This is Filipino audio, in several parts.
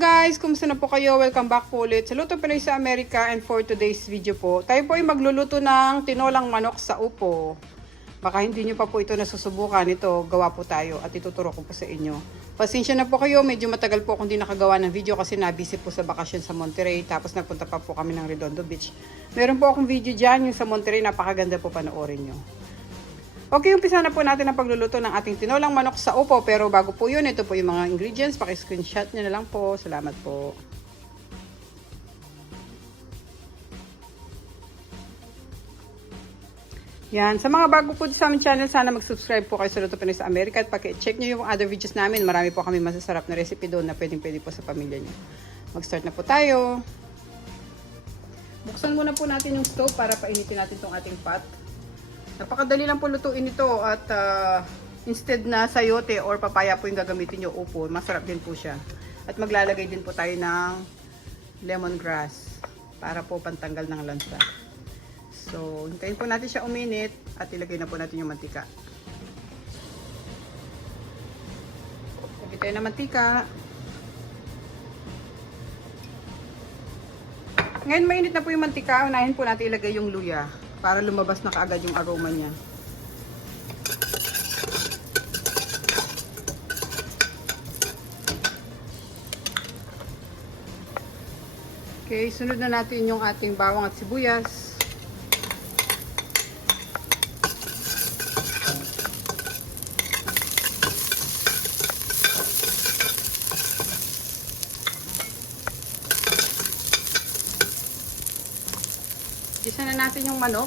guys, kumusta na po kayo? Welcome back po ulit sa Luto Pinoy sa Amerika, and for today's video po, tayo po ay magluluto ng tinolang manok sa upo. Baka hindi nyo pa po ito nasusubukan, ito gawa po tayo at ituturo ko po sa inyo. Pasensya na po kayo, medyo matagal po akong hindi nakagawa ng video kasi nabisi po sa bakasyon sa Monterey, tapos nagpunta pa po kami ng Redondo Beach. Meron po akong video dyan, yung sa Monterey, napakaganda po, panoorin nyo. Okay, umpisa na po natin ang pagluluto ng ating tinolang manok sa upo. Pero bago po yun, ito po yung mga ingredients. Paki-screenshot nyo na lang po. Salamat po. Yan. Sa mga bago po sa aming channel, sana mag-subscribe po kayo sa Luto Pinoy sa Amerika. At paki-check nyo yung other videos namin. Marami po kami masasarap na recipe doon na pwedeng-pwede po sa pamilya nyo. Mag-start na po tayo. Buksan muna po natin yung stove para painitin natin itong ating pot. Napakadali lang po lutuin ito at instead na sayote or papaya po yung gagamitin nyo, upo, masarap din po siya. At maglalagay din po tayo ng lemongrass para po pantanggal ng lansa. So, hintayin po natin siya uminit at ilagay na po natin yung mantika. Lagay tayo ng mantika. Ngayon mainit na po yung mantika, unahin po natin ilagay yung luya para lumabas na kaagad yung aroma niya. Okay, sunod na natin yung ating bawang at sibuyas. Isa na natin yung manok.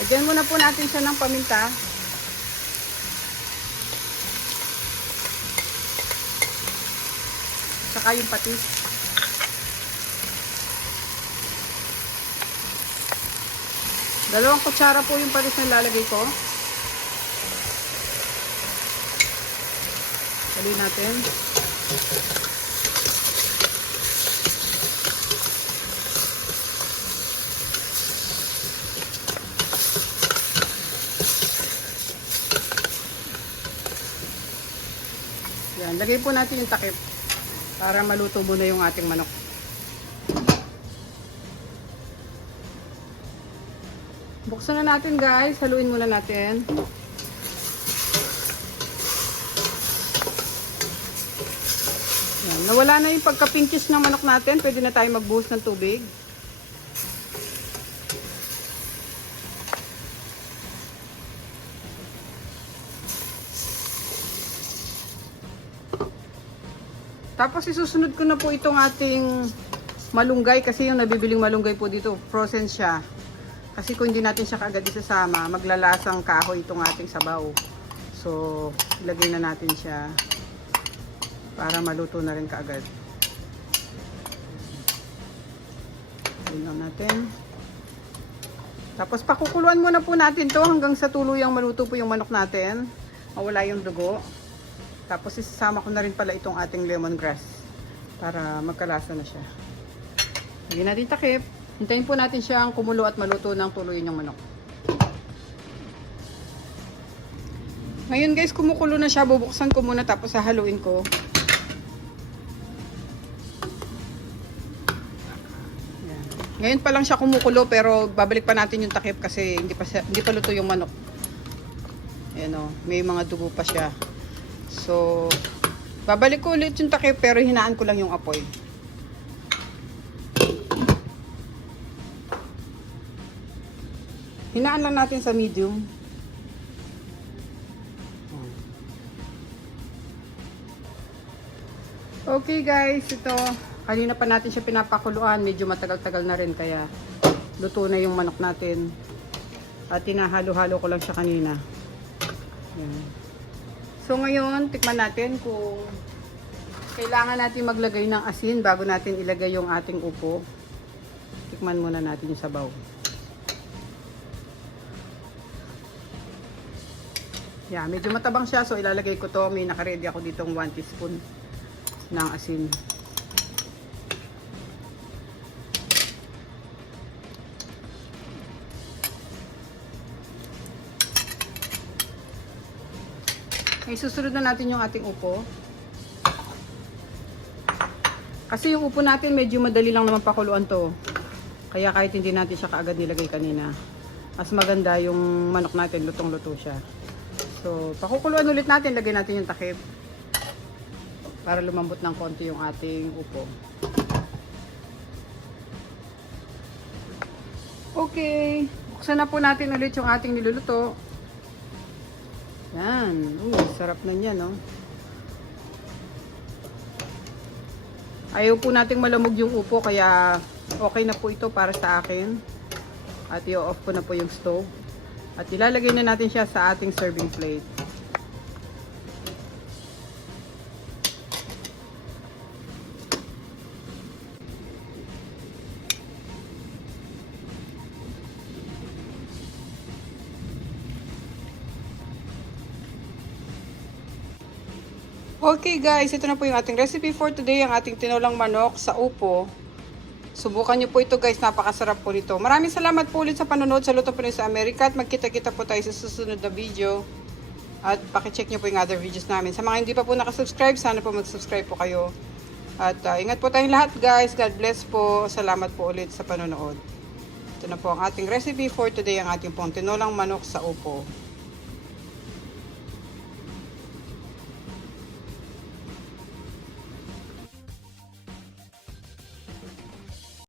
Lagyan muna po natin siya ng paminta. Saka yung patis. Dalawang kutsara po yung patis na lalagay ko. Haluin natin. Yan, lagay po natin yung takip para maluto muna yung ating manok. Buksan na natin guys, haluin muna natin. Nawala na yung pagka-pinkish ng manok natin. Pwede na tayo magbuhos ng tubig. Tapos isusunod ko na po itong ating malunggay. Kasi yung nabibiling malunggay po dito, frozen siya. Kasi kung hindi natin siya kaagad isasama, maglalasang kahoy itong ating sabaw. So, ilagay na natin siya para maluto na rin kaagad. Ayun lang natin. Tapos pakukuluan muna po natin to hanggang sa tuluyang maluto po yung manok natin. Mawala yung dugo. Tapos isasama ko na rin pala itong ating lemongrass para magkalasa na siya. Lagyan natin takip. Hintayin po natin siyang kumulo at maluto ng tuluyan yung manok. Ngayon guys, kumukulo na siya. Bubuksan ko muna tapos hahaluin ko. Ngayon pa lang siya kumukulo pero babalik pa natin yung takip kasi hindi pa luto yung manok. Ayan o, may mga dugo pa siya. So, babalik ko ulit yung takip pero hinaan ko lang yung apoy. Hinaan lang natin sa medium. Okay guys, ito. Kanina pa natin siya pinapakuluan, medyo matagal-tagal na rin kaya luto na yung manok natin. At tinahalo-halo ko lang siya kanina. Yan. So ngayon, tikman natin kung kailangan natin maglagay ng asin bago natin ilagay yung ating upo. Tikman muna natin yung sabaw. Yan, medyo matabang siya so ilalagay ko to. May nakaready ako ditong 1 teaspoon ng asin. Ay, susunod na natin yung ating upo. Kasi yung upo natin medyo madali lang naman pakuluan to. Kaya kahit hindi natin siya kaagad nilagay kanina, mas maganda yung manok natin, lutong-luto siya. So, pakukuluan ulit natin, lagay natin yung takip. Para lumambot ng konti yung ating upo. Okay, buksan na po natin ulit yung ating niluluto. Yan, sarap na niya, no? Ayaw po nating malamog yung upo, kaya okay na po ito para sa akin. At i-off ko na po yung stove. At ilalagay na natin siya sa ating serving plate. Okay guys, ito na po yung ating recipe for today, ang ating tinolang manok sa upo. Subukan nyo po ito guys, napakasarap po nito. Maraming salamat po ulit sa panonood sa Luto Pinoy sa Amerika at magkita-kita po tayo sa susunod na video. At pakicheck nyo po yung other videos namin. Sa mga hindi pa po nakasubscribe, sana po mag-subscribe po kayo. At ingat po tayong lahat guys. God bless po. Salamat po ulit sa panonood. Ito na po ang ating recipe for today, ang ating pong tinolang manok sa upo.